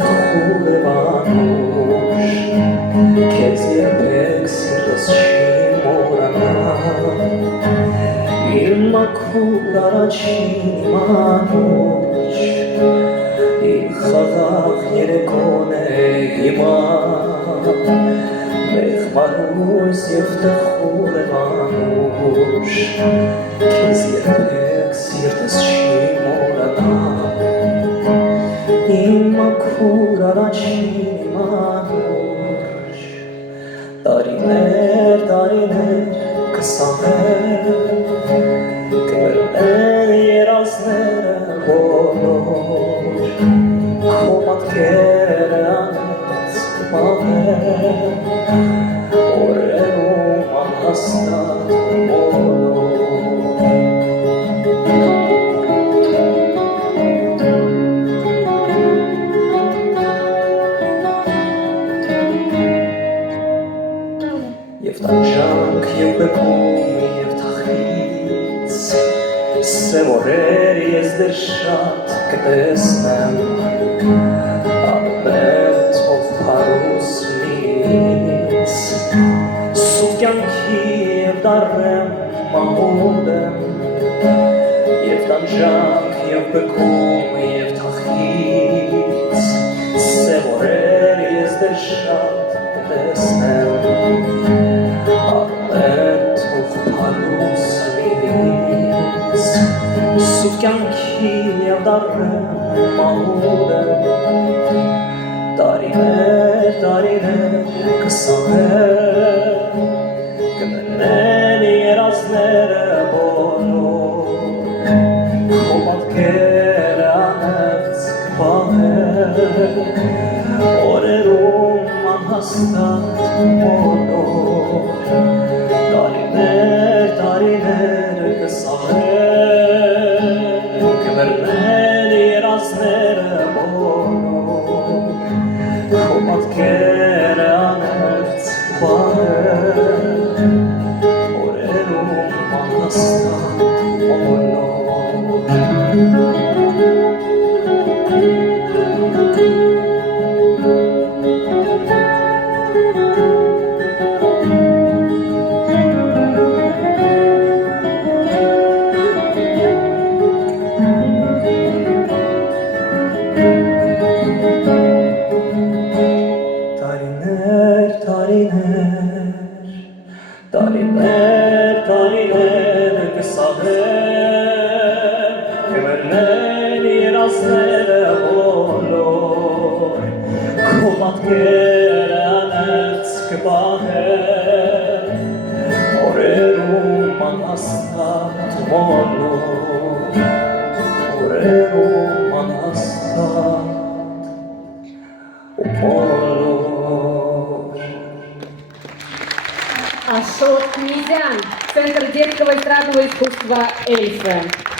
խուր է վանուշ Կեզ երբեք սիրտս չի մորանա Իմ մաքուր առաջին մանուշ Իմ խաղաղ երեկոն է հիմա Մեղմարույս և տխուր է վանուշ Կեզ երբեք սիրտս չի մորանա Իմ մաքուր առաջին մանուշ Տարիներ կսահել Կմեռնել երազները բոլոր Քո մատքերը անեց կպահել Օրերում անհաստատ բոլոր Եվ տանջանք և բեկում և թախից Սև օրեր ես դեր շատ կտեսնեմ Ալներ թող փարուսնից Սուտ կյանքի և դարեմ մահուդեմ Եվ տանջանք և բեկում և թախից Սև օրեր ես դեր շատ կտեսնեմ Սուտ կյանքի և դարեմ մահուդեմ Տարիներ կսահել Կմեռնել երազները բոլոր Քո պատկերը անեղծ կպահել Օրերում անհաստատ բոլոր Տարիներ կսահել Կմեռնել երազները բոլոր Քո պատկերը անեղծ կպահել Օրերում անհաստատ բոլոր Տարիներ կսահել Կմեռնել երազները բոլոր Քո պատկերը անեղծ կպահել Օրերում անհաստատ բոլոր Օրերում անհաստատ բոլոր Ашот Князян, Центр детского эстрадного искусства «Эльфы».